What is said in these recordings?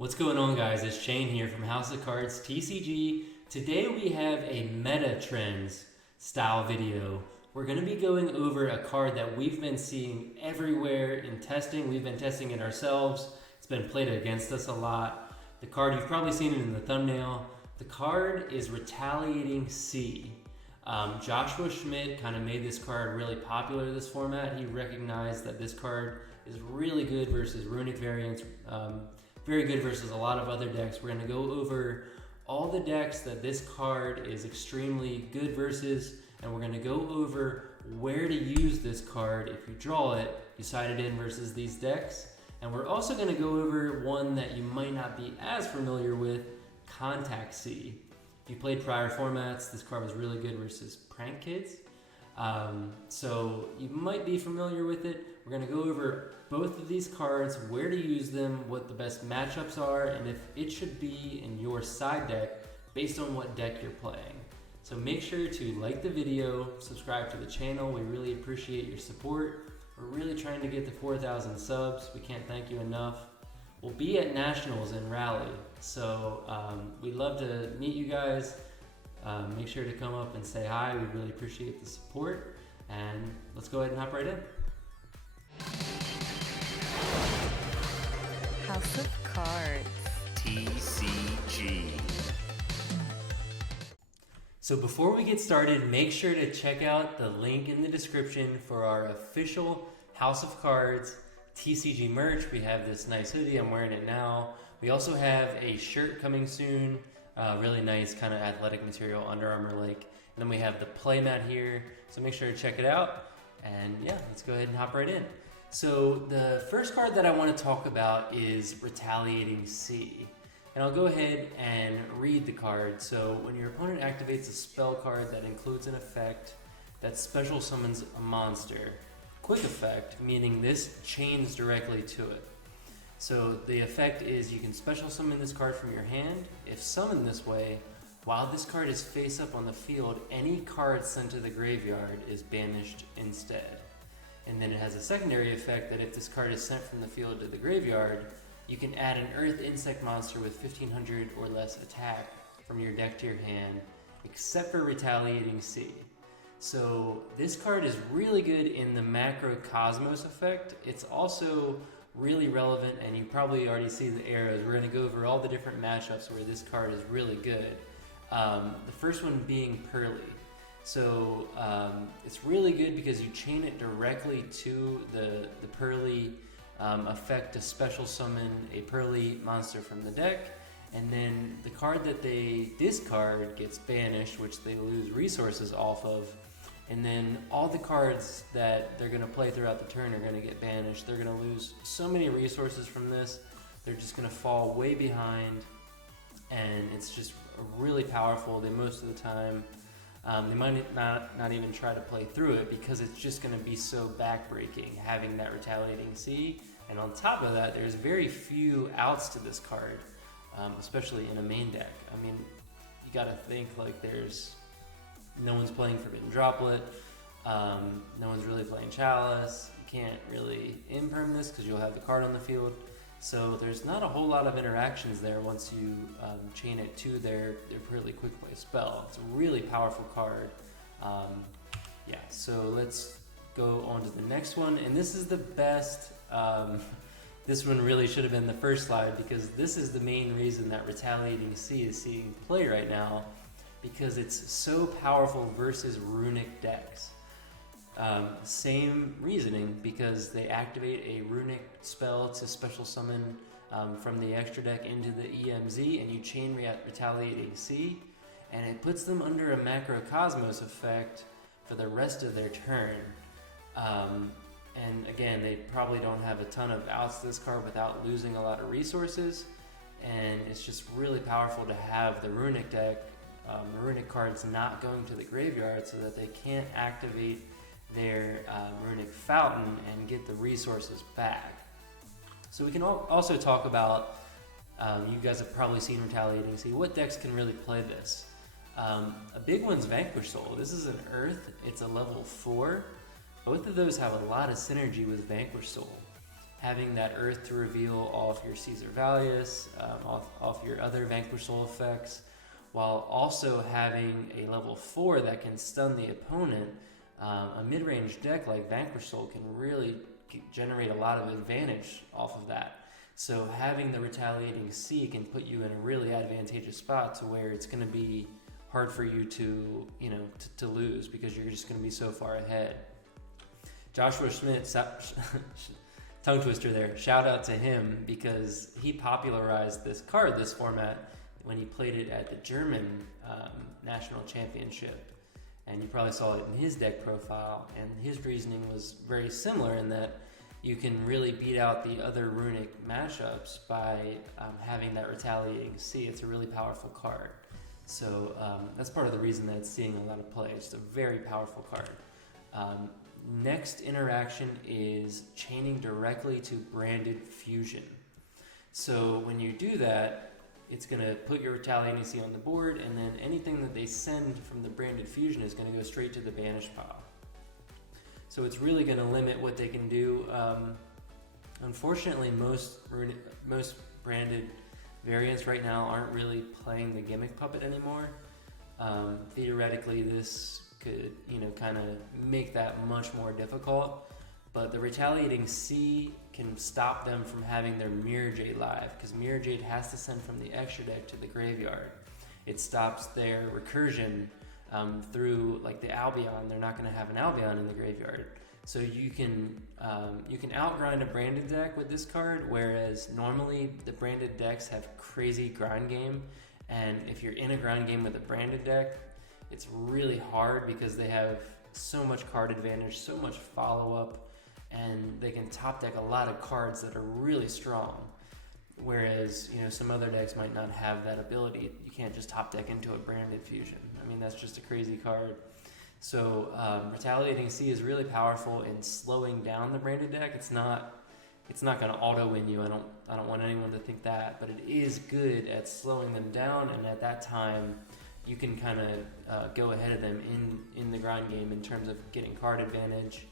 What's going on, guys? It's Shane here from House of Cards TCG. Today we have a meta trends style video. We're going to be going over a card that we've been seeing everywhere in testing. We've been testing it ourselves. It's been played against us a lot. The card, you've probably seen it in the thumbnail. The card is Retaliating C. Joshua Schmidt kind of made this card really popular this format. He recognized that this card is really good versus runic variants, very good versus a lot of other decks. We're going to go over all the decks that this card is extremely good versus, and we're going to go over where to use this card if you draw it, you side it in versus these decks. And we're also going to go over one that you might not be as familiar with, Contact C. If you played prior formats, this card was really good versus Prank Kids. So you might be familiar with it. We're going to go over both of these cards, where to use them, what the best matchups are, and if it should be in your side deck based on what deck you're playing. So make sure to like the video, subscribe to the channel. We really appreciate your support. We're really trying to get to 4,000 subs. We can't thank you enough. We'll be at Nationals in Raleigh, so we'd love to meet you guys. Make sure to come up and say hi. We really appreciate the support, and let's go ahead and hop right in. House of Cards TCG. So before we get started, make sure to check out the link in the description for our official House of Cards TCG merch. We have this nice hoodie. I'm wearing it now. We also have a shirt coming soon. Really nice kind of athletic material, Under Armour like. And then we have the play mat here. So make sure to check it out. And yeah, let's go ahead and hop right in. So the first card that I want to talk about is Retaliating C. And I'll go ahead and read the card. So when your opponent activates a spell card that includes an effect that special summons a monster, quick effect, meaning this chains directly to it. So the effect is you can special summon this card from your hand. If summoned this way, while this card is face up on the field, any card sent to the graveyard is banished instead. And then it has a secondary effect that if this card is sent from the field to the graveyard, you can add an earth insect monster with 1500 or less attack from your deck to your hand, except for Retaliating C. So this card is really good in the macro Cosmos effect. It's also really relevant, and you probably already see the arrows. We're going to go over all the different matchups where this card is really good. The first one being Pearly. So it's really good because you chain it directly to the Pearly effect to special summon a Pearly monster from the deck, and then the card that they discard gets banished, which they lose resources off of, and then all the cards that they're going to play throughout the turn are going to get banished. They're going to lose so many resources from this. They're just going to fall way behind, and it's just really powerful. They most of the time they might not even try to play through it because it's just going to be so backbreaking having that Retaliating C. And on top of that, there's very few outs to this card, especially in a main deck. I mean, you got to think like no one's playing Forbidden Droplet, no one's really playing Chalice. You can't really imperm this because you'll have the card on the field. So there's not a whole lot of interactions there once you chain it to their Pearly quick play spell. It's a really powerful card. Yeah, so let's go on to the next one. And this is the best. This one really should have been the first slide because this is the main reason that Retaliating C is seeing play right now, because it's so powerful versus runic decks. Same reasoning, because they activate a runic spell to special summon from the extra deck into the EMZ, and you chain Retaliating C, and it puts them under a macro Cosmos effect for the rest of their turn. And again, they probably don't have a ton of outs to this card without losing a lot of resources, and it's just really powerful to have the runic deck, runic cards not going to the graveyard so that they can't activate their runic fountain and get the resources back. So we can also talk about, you guys have probably seen Retaliating C, what decks can really play this. A big one's Vanquish Soul. This is an earth, it's a level 4. Both of those have a lot of synergy with Vanquish Soul. having that Earth to reveal off your Caesar Valius, off your other Vanquish Soul effects, while also having a level 4 that can stun the opponent. A mid-range deck like Vanquish Soul can really generate a lot of advantage off of that. So having the Retaliating C can put you in a really advantageous spot to where it's going to be hard for you to, to lose, because you're just going to be so far ahead. Joshua Schmidt, tongue twister there, shout out to him, because he popularized this card, this format, when he played it at the German National Championship. And you probably saw it in his deck profile, and his reasoning was very similar in that you can really beat out the other runic mashups by having that Retaliating C. It's a really powerful card. So that's part of the reason that it's seeing a lot of play. It's a very powerful card. Next interaction is chaining directly to Branded Fusion. So when you do that, it's going to put your Retaliating C on the board, and then anything that they send from the Branded Fusion is going to go straight to the banish pile. So it's really going to limit what they can do. Unfortunately, most branded variants right now aren't really playing the Gimmick Puppet anymore. Theoretically, this could, kind of make that much more difficult. But the Retaliating C can stop them from having their Mirror Jade live, because Mirror Jade has to send from the extra deck to the graveyard. It stops their recursion through like the Albion. They're not going to have an Albion in the graveyard. So you can outgrind a branded deck with this card, whereas normally the branded decks have crazy grind game, and if you're in a grind game with a branded deck, it's really hard because they have so much card advantage, so much follow-up, and they can top deck a lot of cards that are really strong. Whereas, some other decks might not have that ability. You can't just top deck into a Branded Fusion. I mean, that's just a crazy card. So Retaliating C is really powerful in slowing down the branded deck. It's not going to auto win you. I don't want anyone to think that, but it is good at slowing them down, and at that time, you can kind of go ahead of them in the grind game in terms of getting card advantage,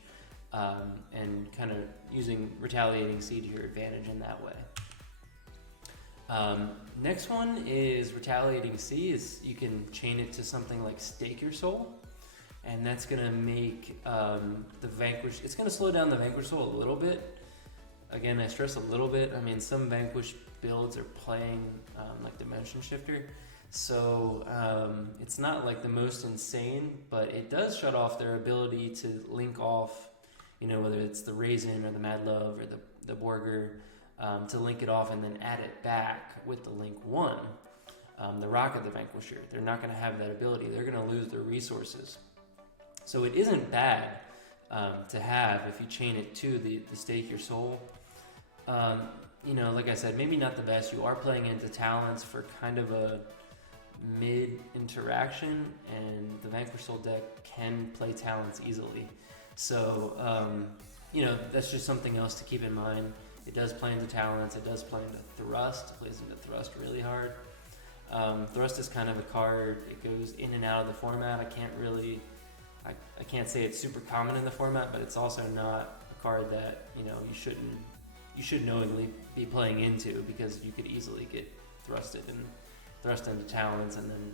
and kind of using Retaliating C to your advantage in that way. Next one is Retaliating C. Is you can chain it to something like Stake Your Soul, and that's going to make the Vanquish, it's going to slow down the Vanquish Soul a little bit. Again, I stress a little bit. I mean, some Vanquish builds are playing like Dimension Shifter, so it's not like the most insane, but it does shut off their ability to link off, whether it's the Raisin or the Mad Love or the Borger, to link it off and then add it back with the Link 1, the Rocket the Vanquisher. They're not going to have that ability. They're going to lose their resources. So it isn't bad to have if you chain it to the Stake Your Soul. Like I said, maybe not the best. You are playing into Talents for kind of a mid interaction, and the Vanquish Soul deck can play Talents easily. So, that's just something else to keep in mind. It does play into Talents, it does play into Thrust, it plays into Thrust really hard. Thrust is kind of a card, it goes in and out of the format. I can't say it's super common in the format, but it's also not a card that, you should knowingly be playing into, because you could easily get thrust into Talents, and then,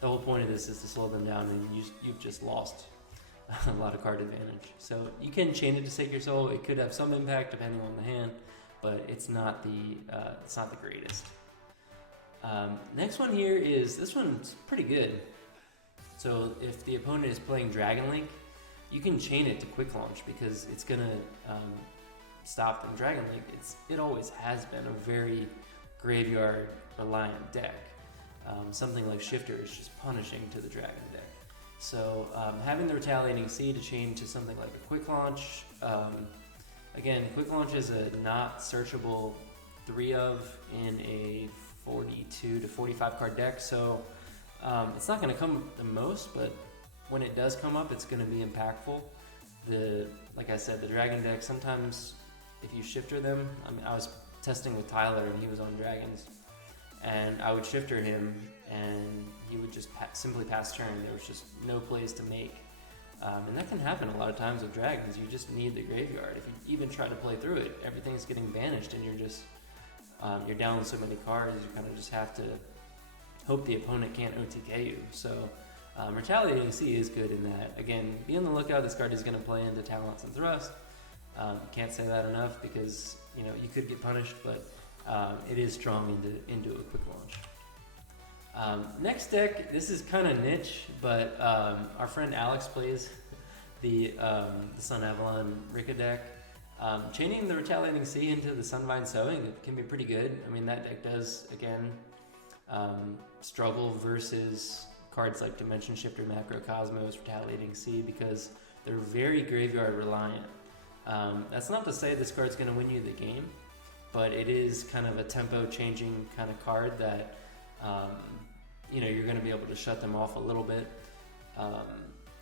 the whole point of this is to slow them down, and you've just lost a lot of card advantage. So you can chain it to Stake Your Soul. It could have some impact depending on the hand, but it's not the greatest. Next one here is, this one's pretty good. So if the opponent is playing Dragon Link, you can chain it to Quick Launch, because it's gonna stop them. Dragon Link, it always has been a very graveyard reliant deck. Something like Shifter is just punishing to the Dragon deck. So having the Retaliating C to chain to something like a Quick Launch, again, Quick Launch is a not searchable 3-of in a 42 to 45 card deck, so it's not going to come the most, but when it does come up, it's going to be impactful. Like I said, the Dragon deck, sometimes if you Shifter them, I was testing with Tyler and he was on Dragons, and I would Shifter him and he would just simply pass turn. There was just no plays to make. And that can happen a lot of times with dragons. You just need the graveyard. If you even try to play through it, everything's getting banished, and you're down with so many cards. You kind of just have to hope the opponent can't OTK you. So Retaliating C is good in that. Again, be on the lookout. This card is going to play into Talents and Thrust. Can't say that enough because you could get punished, but it is strong into a quick launch. Next deck, this is kind of niche, but our friend Alex plays the Sun Avalon Rika deck. Chaining the Retaliating C into the Sunvine Sowing, it can be pretty good. I mean, that deck does, again, struggle versus cards like Dimension Shifter, Macrocosmos, Retaliating C, because they're very graveyard reliant. That's not to say this card's going to win you the game, but it is kind of a tempo changing kind of card that you're going to be able to shut them off a little bit.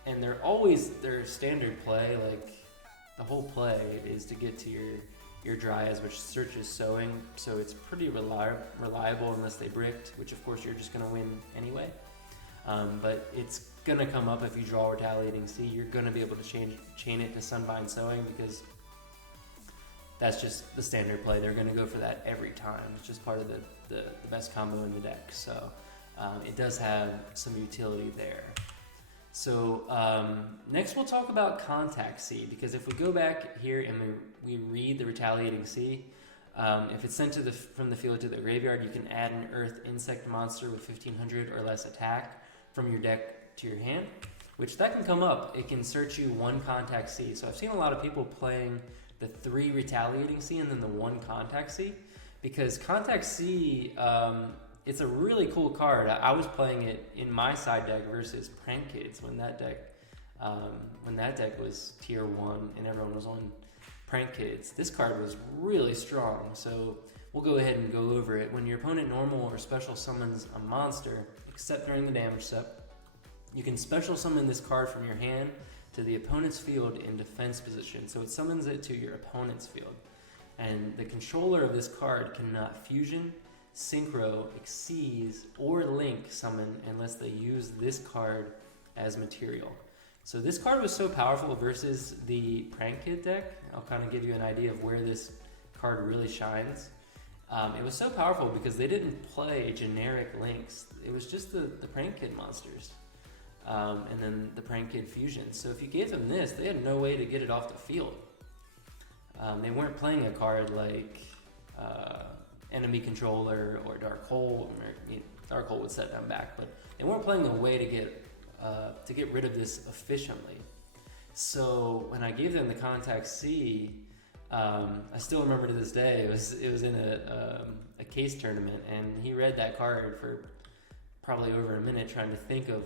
And they're always their standard play. Like, the whole play is to get to your Dryas, which searches Sowing, so it's pretty reliable unless they bricked, which of course you're just going to win anyway. But it's going to come up if you draw Retaliating C. You're going to be able to chain it to Sunvine Sowing, because that's just the standard play. They're going to go for that every time. It's just part of the best combo in the deck. So it does have some utility there. So next we'll talk about Contact C, because if we go back here and we read the Retaliating C, if it's sent from the field to the graveyard, you can add an Earth Insect monster with 1500 or less attack from your deck to your hand, which that can come up. It can search you 1 Contact C. So I've seen a lot of people playing the 3 Retaliating C and then the 1 Contact C, because Contact C, it's a really cool card. I was playing it in my side deck versus Prank Kids when that deck was tier 1 and everyone was on Prank Kids. This card was really strong, so we'll go ahead and go over it. When your opponent normal or special summons a monster, except during the damage step, you can special summon this card from your hand to the opponent's field in defense position. So it summons it to your opponent's field. And the controller of this card cannot fusion, synchro, exceeds, or link summon unless they use this card as material. So this card was so powerful versus the Prank Kid deck. I'll kind of give you an idea of where this card really shines. It was so powerful because they didn't play generic links. It was just the Prank Kid monsters. And then the Prank Kid fusion. So if you gave them this, they had no way to get it off the field. They weren't playing a card like Enemy Controller or Dark Hole. Dark Hole would set them back, but they weren't playing a way to get rid of this efficiently. So when I gave them the Contact C, I still remember to this day. It was in a case tournament, and he read that card for probably over a minute, trying to think of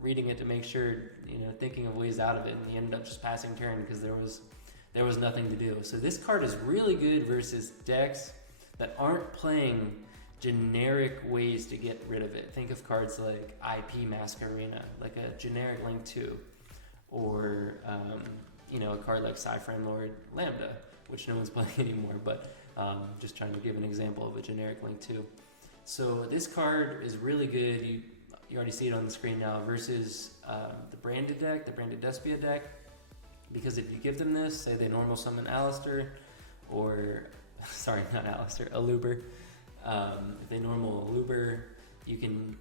reading it to make sure, thinking of ways out of it, and he ended up just passing turn because there was nothing to do. So this card is really good versus decks that aren't playing generic ways to get rid of it. Think of cards like IP Masquerena, like a generic Link 2, or a card like Cyframe Lord Lambda, which no one's playing anymore, but just trying to give an example of a generic Link 2. So this card is really good. You already see it on the screen now, versus the branded deck, the branded Despia deck, because if you give them this, say they normal summon Alistair, or sorry, not Alistair, Aluber. If they normal Aluber, you can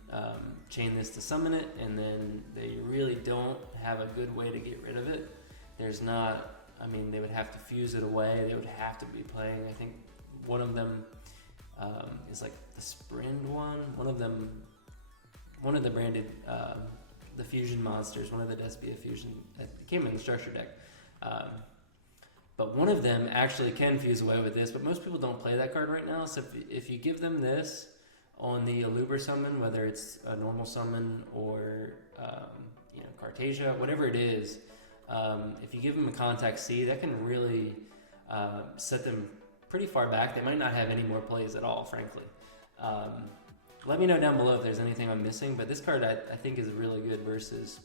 chain this to summon it, and then they really don't have a good way to get rid of it. There's not, they would have to fuse it away. They would have to be playing, I think one of them is like the Sprint one. One of the branded, the fusion monsters, one of the Despia fusion, it came in the structure deck. But one of them actually can fuse away with this, but most people don't play that card right now. So if you give them this on the Aluber summon, whether it's a normal summon or Cartasia, whatever it is, if you give them a Contact C, that can really set them pretty far back. They might not have any more plays at all, frankly. Let me know down below if there's anything I'm missing, but this card I think is really good versus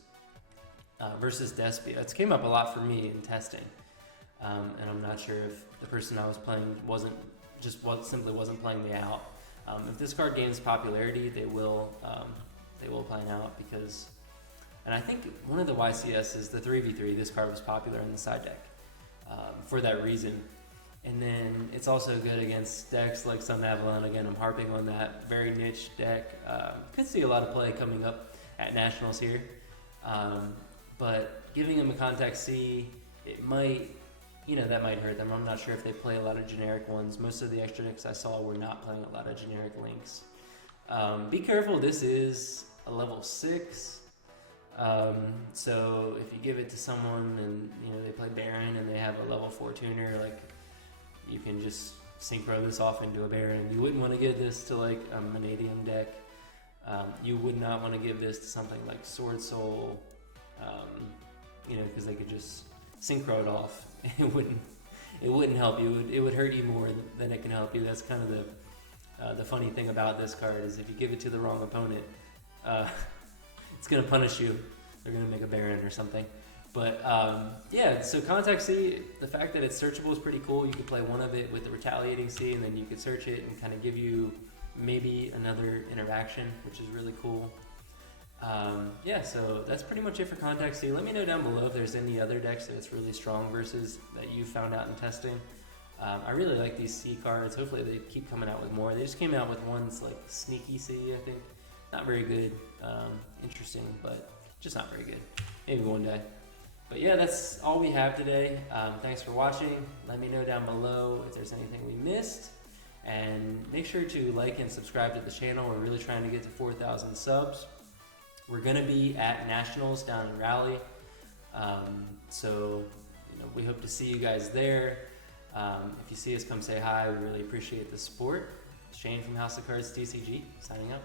Despia. It's came up a lot for me in testing. And I'm not sure if the person I was playing simply wasn't playing me out. If this card gains popularity, they will plan out, because And I think one of the YCSs, the 3v3, this card was popular in the side deck for that reason. And then it's also good against decks like Sun Avalon. Again, I'm harping on that very niche deck. Could see a lot of play coming up at Nationals here. But giving them a Contact C, it might, that might hurt them. I'm not sure if they play a lot of generic ones. Most of the extra decks I saw were not playing a lot of generic links. Be careful, this is a level 6. So if you give it to someone and they play Baron and they have a level 4 tuner, like you can just synchro this off into a Baron. You wouldn't want to give this to like a Manadium deck. You would not want to give this to something like Sword Soul, because they could just synchro it off. It wouldn't help you. It would hurt you more than it can help you. That's kind of the funny thing about this card is if you give it to the wrong opponent, it's gonna punish you. They're gonna make a Baron or something. But so Contact C, the fact that it's searchable is pretty cool. You could play one of it with the Retaliating C, and then you could search it and kind of give you maybe another interaction, which is really cool. So that's pretty much it for Contact C. Let me know down below if there's any other decks that it's really strong versus that you found out in testing. I really like these C cards. Hopefully they keep coming out with more. They just came out with ones like Sneaky C, I think. Not very good. Interesting, but just not very good. Maybe one day. But yeah, that's all we have today. Thanks for watching. Let me know down below if there's anything we missed. And make sure to like and subscribe to the channel. We're really trying to get to 4,000 subs. We're going to be at Nationals down in Raleigh. We hope to see you guys there. If you see us, come say hi. We really appreciate the support. Shane from House of Cards TCG, signing out.